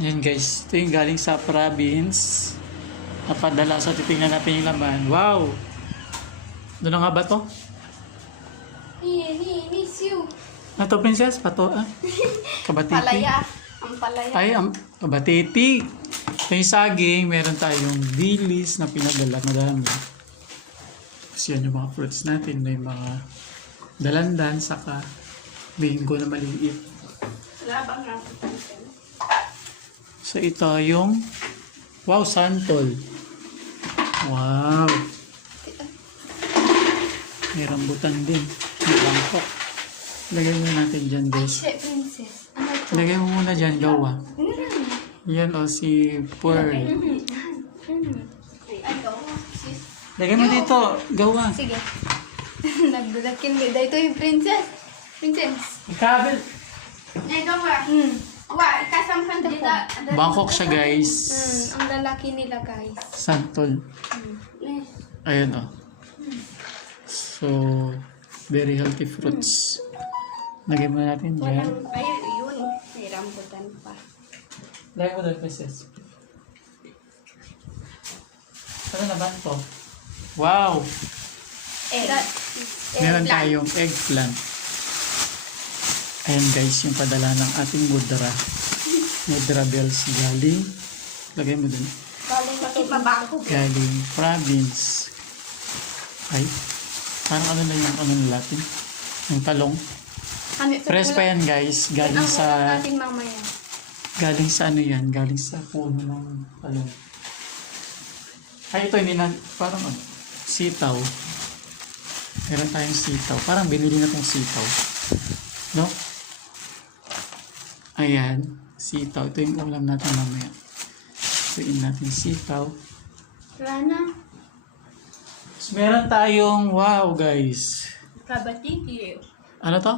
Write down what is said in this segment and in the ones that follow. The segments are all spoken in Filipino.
Yan guys, ito yung galing sa province. Napadala sa titingnan natin yung laman. Wow! Doon na nga ba to? Miss you. Ito princess, pato ah. Kabatiti. Palaya. Ang palaya. Ay, kabatiti. Ito yung saging, meron tayong dilis na pinadala. Madami. Kasi yan yung mga fruits natin. May mga dalandan, saka bingo na maliit. Labang nga. So ito yung wow, santol. Wow. May rambutan din. May bangkok. Lagay mo natin dyan guys. Ay, princess. Ano ito? Lagay mo muna dyan, gawa. Yan o si Pearl. Ay, gawa. Sis. Lagay mo dito, gawa. Sige. Nagdadakin mo. Ito yung princess. Princess. Ikabel. Ay, gawa. Wa, ikasamhan dito. Bangkok siya guys. Ang lalaki nila guys. Santol. Ayan o. So, very healthy fruits. Lagay mo natin dyan. Ayun, yun. May rambutan pa. Lagay mo doon, princess. Ano na ba ito? Wow! Meron tayong eggplant. Ayan guys, yung padala ng ating mudra. Mudra bells galing. Lagay mo dun. Bakit mabangko? Galing province. Ay, parang ano na yung ano natin? Yung talong. Fresh pa yan guys. Galing sa... natin mamaya. Galing sa ano yan? Galing sa puno ng talong. Ay, ito hindi na... Parang ano? Sitaw. Meron tayong sitaw. Parang binili na tong sitaw. No? Ayan. Sitaw. Ito yung ulam natin mamaya. Ituin natin sitaw. Rana. So, meron tayong... Wow guys. Kabatiti. Ano to?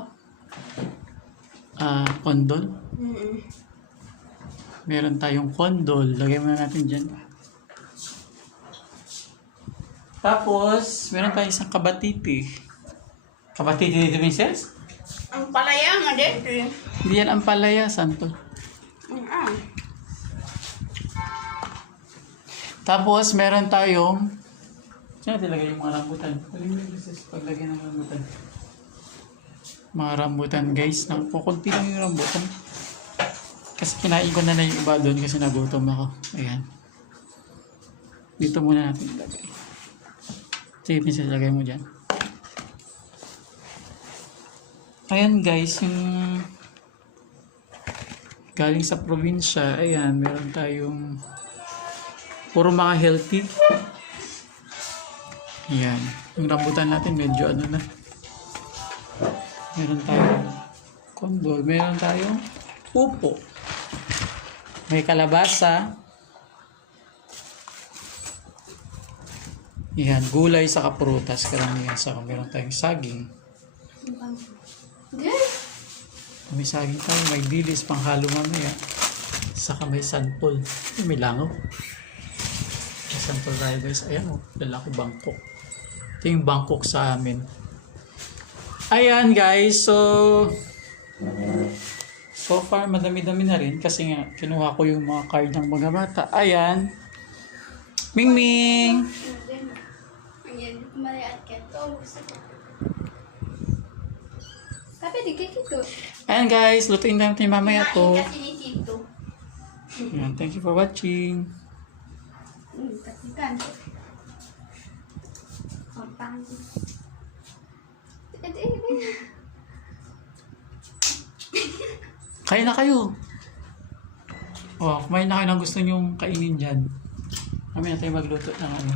Kondol. Meron tayong kondol. Lagay mo na natin dyan. Tapos, meron tayong isang kabatiti. Kabatiti dito, Princess? Ang palaya nga dito. Hindi yan ang palaya, santo. Tapos, meron tayong... Saan natin lagay yung mga rambutan? Paglagay ng rambutan. Mga rambutan, guys. Kukunti lang yung rambutan. Kasi kinain ko na yung iba doon kasi nagutom ako. Ayan. Dito muna natin ilagay. Sige, Princess, lagay mo dyan. Ayan guys, yung galing sa probinsya, ayan, meron tayong puro mga healthy. Ayan, yung rambutan natin medyo ano na. Meron tayong kondol, meron tayong upo. May kalabasa. Yan, gulay sa kaprutas, karamihan sa meron tayong saging. May saging tayo, may dilis, panghalo mamaya. Saka may santol. May langaw. May santol tayo guys. Ayan o, lalaki bangkok. Ito yung bangkok sa amin. Ayan guys, so far madami-dami na rin kasi nga kinuha ko yung mga card ng mga bata. Ayan. Ming Ming! Ayan, maliat ka to. Tapi di gitu. Ayan guys, lutuin natin mamaya to. Kasi ni Tito. Ayan, thank you for watching. Katikan. Pampang. Kain na kayo. Oh, kumain na kayo ng gusto nyong kainin dyan. Kami na tayo magluto ng ano.